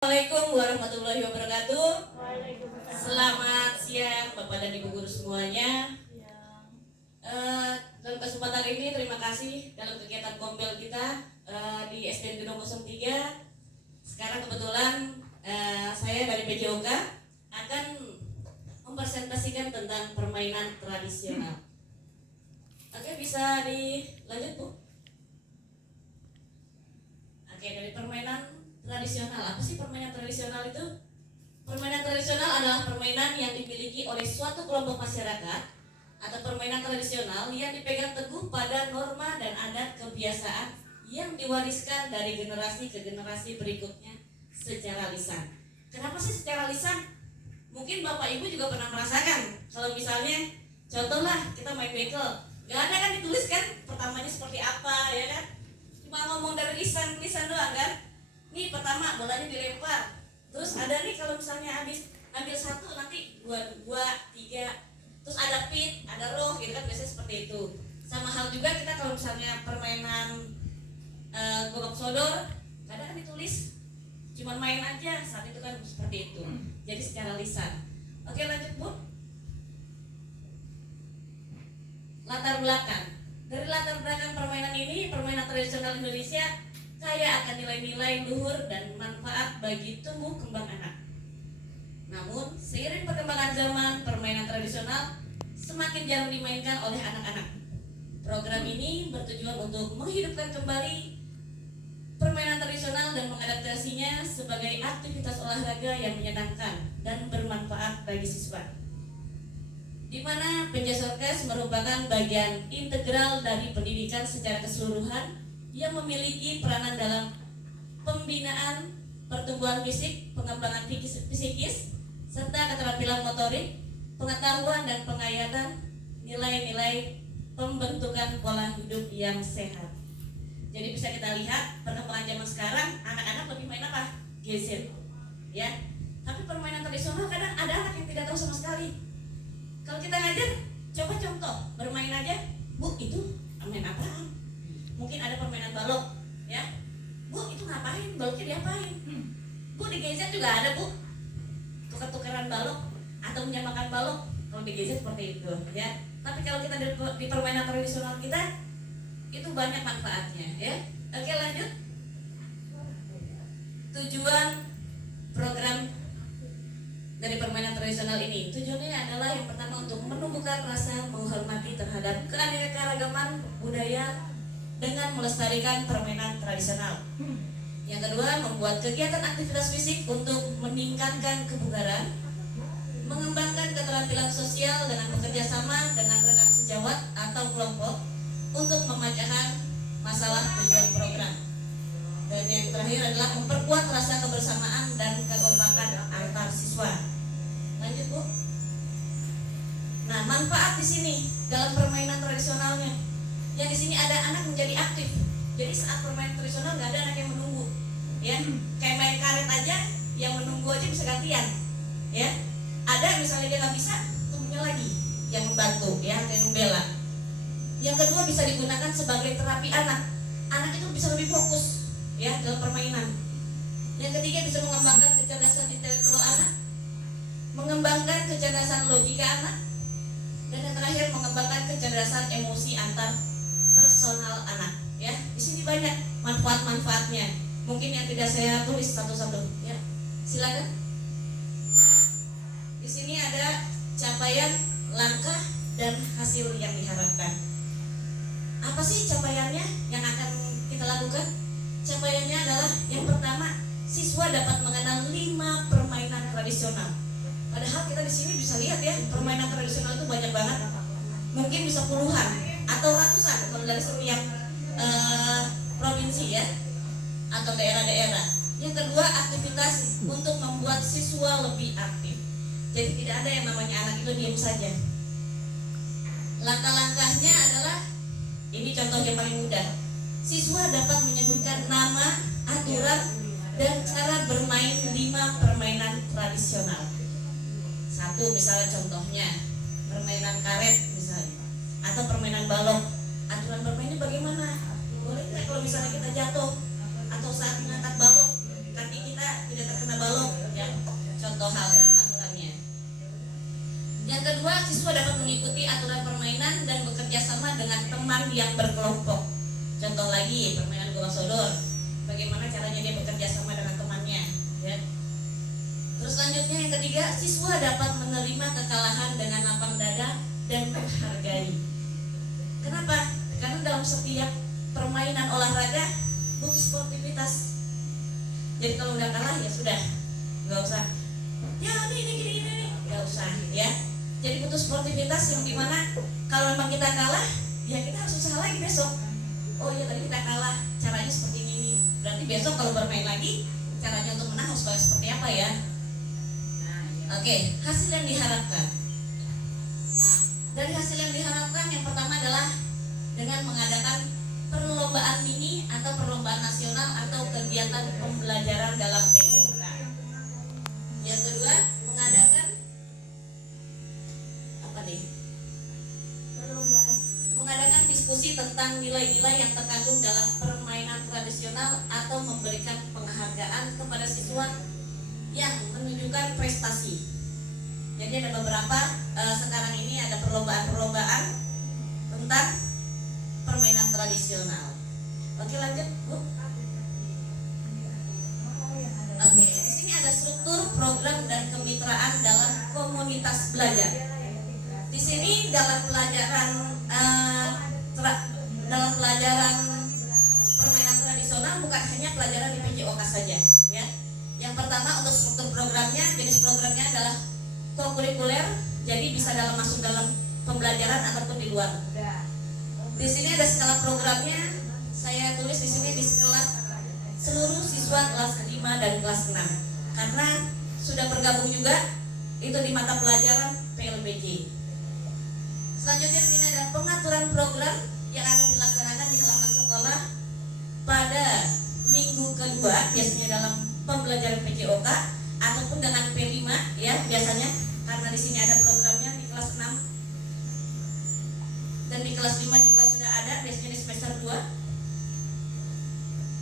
Assalamualaikum warahmatullahi wabarakatuh. Selamat siang Bapak dan Ibu guru semuanya. Dalam kesempatan ini terima kasih dalam kegiatan kompel kita di SDN Gedung 03. Sekarang kebetulan saya dari PJOK akan mempresentasikan tentang permainan tradisional. Oke, bisa dilanjut Bu? Oke, dari permainan tradisional. Apa sih permainan tradisional itu? Permainan tradisional adalah permainan yang dimiliki oleh suatu kelompok masyarakat atau permainan tradisional yang dipegang teguh pada norma dan adat kebiasaan yang diwariskan dari generasi ke generasi berikutnya secara lisan. Kenapa sih secara lisan? Mungkin Bapak Ibu juga pernah merasakan kalau misalnya contohlah kita main bekel, gak ada kan ditulis kan pertamanya seperti apa, ya kan? Cuma ngomong dari lisan doang kan? Nih pertama bolanya dilempar, terus ada nih kalau misalnya habis ambil satu nanti dua, tiga, terus ada pit, ada roh gitu kan, biasanya seperti itu. Sama hal juga kita kalau misalnya permainan gobak sodor, kadang kan ditulis cuma main aja saat itu kan seperti itu. Jadi secara lisan. Oke, lanjut Bu. Latar belakang. Dari latar belakang permainan ini, permainan tradisional Indonesia kaya akan nilai-nilai luhur dan manfaat bagi tumbuh kembang anak. Namun, seiring perkembangan zaman, permainan tradisional semakin jarang dimainkan oleh anak-anak. Program ini bertujuan untuk menghidupkan kembali permainan tradisional dan mengadaptasinya sebagai aktivitas olahraga yang menyenangkan dan bermanfaat bagi siswa. Di mana Penjasorkes merupakan bagian integral dari pendidikan secara keseluruhan yang memiliki peranan dalam pembinaan pertumbuhan fisik, pengembangan psikis, serta keterampilan motorik, pengetahuan dan penghayatan nilai-nilai pembentukan pola hidup yang sehat. Jadi bisa kita lihat perkembangan zaman sekarang, anak-anak lebih main apa? Gadget, ya. Tapi permainan tradisional kadang ada anak yang tidak tahu sama sekali. Kalau kita ngajar, coba contoh bermain aja, Bu itu main apaan? Mungkin ada permainan balok, ya. Bu itu ngapain? Baloknya diapain? Bu di gadget juga ada Bu, tukar-tukaran balok atau menyamakan balok. Kalau di gadget seperti itu, ya. Tapi kalau kita di permainan tradisional kita, itu banyak manfaatnya, ya. Oke, lanjut. Tujuan program dari permainan tradisional ini, tujuannya adalah yang pertama untuk menumbuhkan rasa menghormati terhadap keanekaragaman budaya dengan melestarikan permainan tradisional. Yang kedua, membuat kegiatan aktivitas fisik untuk meningkatkan kebugaran, mengembangkan keterampilan sosial dengan bekerja sama dengan rekan sejawat atau kelompok untuk memecahkan masalah tujuan program. Dan yang terakhir adalah memperkuat rasa kebersamaan dan kekompakan antar siswa. Lanjut Bu. Nah, manfaat di sini dalam permainan tradisionalnya. Yang di sini ada anak menjadi aktif. Jadi saat permainan tradisional nggak ada anak yang menunggu, ya. Kayak main karet aja, yang menunggu aja bisa gantian, ya. Ada misalnya dia nggak bisa, tunggunya lagi yang membantu, ya, yang membela. Yang kedua bisa digunakan sebagai terapi anak. Anak itu bisa lebih fokus, ya, dalam permainan. Yang ketiga bisa mengembangkan kecerdasan intelektual anak, mengembangkan kecerdasan logika anak, dan yang terakhir mengembangkan kecerdasan emosi antar personal anak, ya. Di sini banyak manfaat-manfaatnya. Mungkin yang tidak saya tulis satu-satu, ya. Silakan. Di sini ada capaian, langkah, dan hasil yang diharapkan. Apa sih capaiannya yang akan kita lakukan? Capaiannya adalah yang pertama, siswa dapat mengenal 5 permainan tradisional. Padahal kita di sini bisa lihat ya, permainan tradisional itu banyak banget. Mungkin bisa puluhan atau ratusan kalau dari setiap provinsi, ya, atau daerah-daerah. Yang kedua, aktivitas untuk membuat siswa lebih aktif. Jadi tidak ada yang namanya anak itu diam saja. Langkah-langkahnya adalah ini contoh yang paling mudah. Siswa dapat menyebutkan nama, aturan, dan cara bermain 5 permainan tradisional. Satu misalnya contohnya permainan karet misalnya, atau permainan balok. Aturan bermainnya bagaimana? Boleh nggak kalau misalnya kita jatuh atau saat mengangkat balok kaki kita kita tidak terkena balok ya. Contoh hal dalam aturannya. Yang kedua, siswa dapat mengikuti aturan permainan dan bekerja sama dengan teman yang berkelompok. Contoh lagi permainan gawang sodor. Bagaimana caranya dia bekerja sama dengan temannya ya. Terus selanjutnya yang ketiga, siswa dapat menerima kekalahan dengan lapang dada dan menghargai. Kenapa? Karena dalam setiap permainan olahraga butuh sportivitas. Jadi kalau udah kalah ya sudah, nggak usah. Ya ini gini, nggak usah ya. Jadi butuh sportivitas yang dimana kalau memang kita kalah, ya kita harus usaha lagi besok. Oh iya tadi kita kalah, caranya seperti ini. Berarti besok kalau bermain lagi, caranya untuk menang harus seperti apa ya? Oke, hasil yang diharapkan. Dari hasil yang diharapkan yang pertama adalah dengan mengadakan perlombaan mini atau perlombaan nasional atau kegiatan pembelajaran dalam PJOK. Yang kedua, mengadakan mengadakan diskusi tentang nilai-nilai yang terkandung dalam permainan tradisional atau memberikan penghargaan kepada siswa yang menunjukkan prestasi. Jadi ada beberapa sekarang ini ada perlombaan tentang permainan tradisional. Oke, lanjut Bu. Oke, di sini ada struktur, program dan kemitraan dalam komunitas belajar. Di sini dalam pelajaran permainan tradisional bukan hanya pelajaran di PJOK saja, ya. Yang pertama untuk struktur programnya, jenis programnya adalah kokurikuler, jadi bisa masuk dalam pembelajaran ataupun di luar. Di sini ada skala programnya, saya tulis di sini di skala seluruh siswa kelas 5 dan kelas 6 karena sudah bergabung juga itu di mata pelajaran PLBJ. Selanjutnya di sini ada pengaturan program yang akan dilaksanakan di halaman sekolah pada minggu kedua biasanya dalam pembelajaran PJOK ataupun dengan P5 ya biasanya karena di sini ada programnya di kelas 6 dan di kelas 5 juga sudah ada biasanya di semester 2.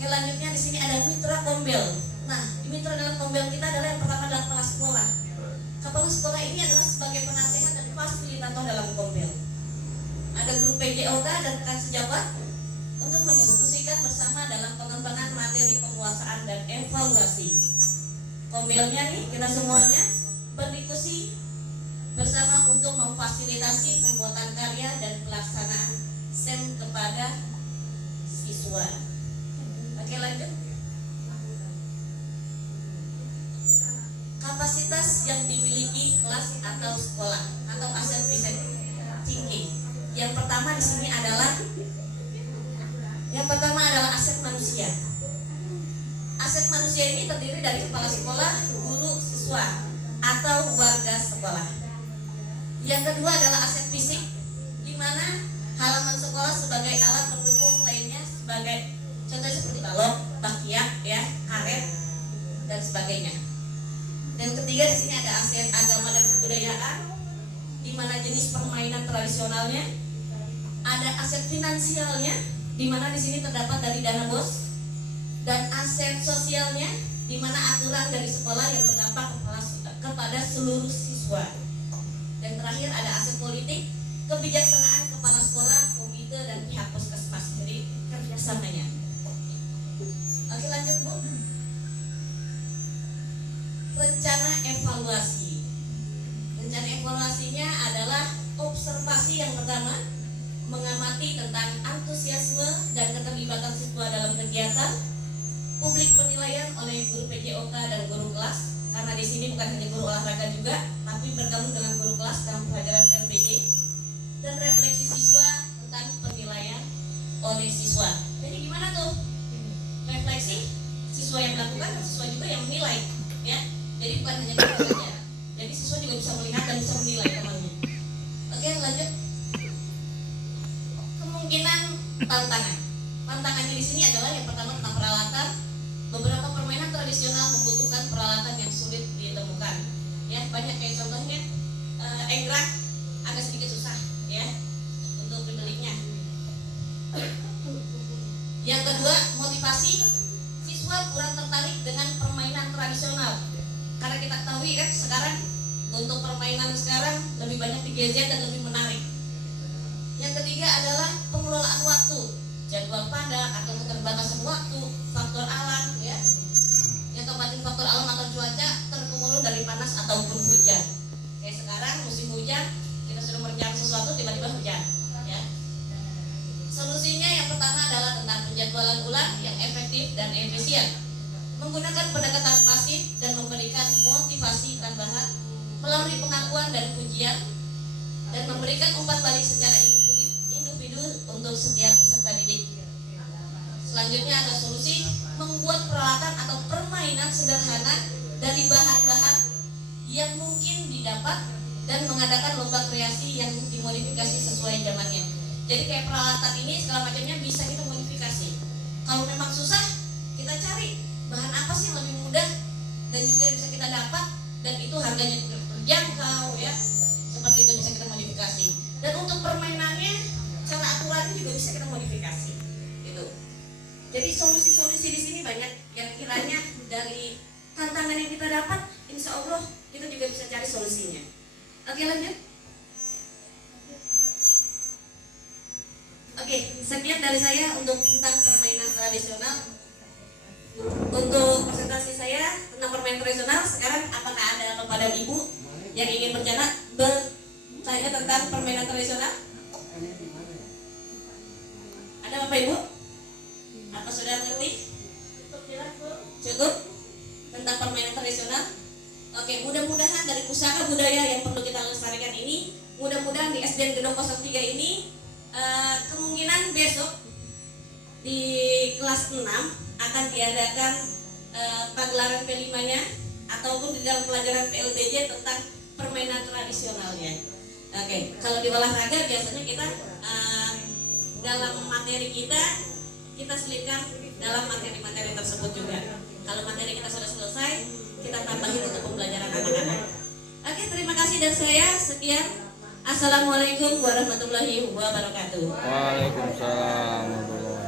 Oke, lanjutnya di sini ada mitra kombel. Nah, mitra dalam kombel kita adalah yang pertama adalah kepala sekolah. Kepala sekolah ini adalah sebagai penasehat dan fasilitator dalam kombel. Ada guru PJOK dan rekan sejawat untuk mendiskusikan bersama dalam pengembangan materi penguasaan dan evaluasi. Kombelnya nih kita semuanya berdiskusi bersama untuk memfasilitasi pembuatan karya dan pelaksanaan SEM kepada siswa. Oke, lanjut. Kapasitas yang dimiliki kelas atau sekolah atau aset riset thinking. Yang pertama di sini adalah aset manusia. Aset manusia ini terdiri dari kepala sekolah, guru, siswa atau warga sekolah. Yang kedua adalah aset fisik, di mana halaman sekolah sebagai alat pendukung lainnya sebagai contohnya seperti balok, bakyak, ya, karet dan sebagainya. Dan ketiga di sini ada aset agama dan kebudayaan, di mana jenis permainan tradisionalnya, ada aset finansialnya, di mana di sini terdapat dari dana BOS, dan aset sosialnya, di mana aturan dari sekolah yang berdampak kepada seluruh siswa. Dan terakhir ada aset politik, kebijaksanaan kepala sekolah, komite dan pihak puskesmas. Jadi kerjasamanya. Oke, lanjut Bu. Rencana evaluasi. Rencana evaluasinya adalah observasi yang pertama, mengamati tentang antusiasme dan keterlibatan siswa dalam kegiatan, publik penilaian oleh guru PJOK dan guru kelas, karena di sini bukan hanya guru olahraga juga, tapi bergabung dengan guru kelas dalam pelajaran PLBJ, dan refleksi siswa tentang penilaian oleh siswa. Jadi gimana tuh? Refleksi siswa yang melakukan dan siswa juga yang menilai, ya. Jadi bukan hanya kita saja. Jadi siswa juga bisa melihat dan bisa menilai temannya. Oke, lanjut. Kemungkinan tantangan. Tantangannya di sini adalah yang pertama tentang peralatan. Beberapa permainan tradisional membutuhkan peralatan yang sulit ditemukan. Ya, banyak kayak contohnya enggrang agak sedikit susah, ya, untuk pemiliknya. Yang kedua, motivasi. Siswa kurang tertarik dengan permainan Karena kita ketahui kan sekarang untuk permainan sekarang lebih banyak di gadget dan lebih menarik. Yang ketiga adalah pengelolaan waktu, jadwal padat atau keterbatasan waktu, faktor alam ya. Yang keempat faktor alam atau cuaca terpengaruh dari panas ataupun hujan. Kayak sekarang musim hujan, kita sudah merencanakan sesuatu tiba-tiba hujan ya. Solusinya yang pertama adalah tentang penjadwalan ulang yang efektif dan efisien, menggunakan pendekatan pasif dan memberikan motivasi tambahan melalui pengakuan dan pujian, dan memberikan umpan balik secara individu untuk setiap peserta didik. Selanjutnya ada solusi membuat peralatan atau permainan sederhana dari bahan-bahan yang mungkin didapat dan mengadakan lomba kreasi yang dimodifikasi sesuai zamannya. Jadi kayak peralatan ini segala macamnya bisa kita modifikasi. Kalau memang susah, kita cari bahan apa sih yang lebih mudah dan juga bisa kita dapat dan itu harganya terjangkau ya. Seperti itu bisa kita modifikasi. Dan untuk permainannya, cara aturannya juga bisa kita modifikasi. Gitu. Jadi solusi-solusi di sini banyak yang kiranya dari tantangan yang kita dapat, insya Allah kita juga bisa cari solusinya. Oke, lanjut. Oke, sekian dari saya untuk tentang permainan tradisional. Untuk presentasi saya tentang permainan tradisional, sekarang apakah ada Bapak dan Ibu yang ingin bertanya tentang permainan tradisional? Ada Bapak Ibu? Apa sudah ngerti? Cukup tentang permainan tradisional? Oke, mudah-mudahan dari pusaka budaya yang perlu kita lestarikan ini, mudah-mudahan di SDN Gedung 03 ini kemungkinan besok di kelas 6 akan diadakan pagelaran P5-nya ataupun di dalam pelajaran PLTJ tentang permainan tradisionalnya. Oke, kalau di olahraga biasanya kita dalam materi kita selipkan dalam materi-materi tersebut juga. Kalau materi kita sudah selesai, kita tambahin untuk pembelajaran anak-anak. Oke, terima kasih dan saya sekian. Assalamualaikum warahmatullahi wabarakatuh. Waalaikumsalam warahmatullahi wabarakatuh.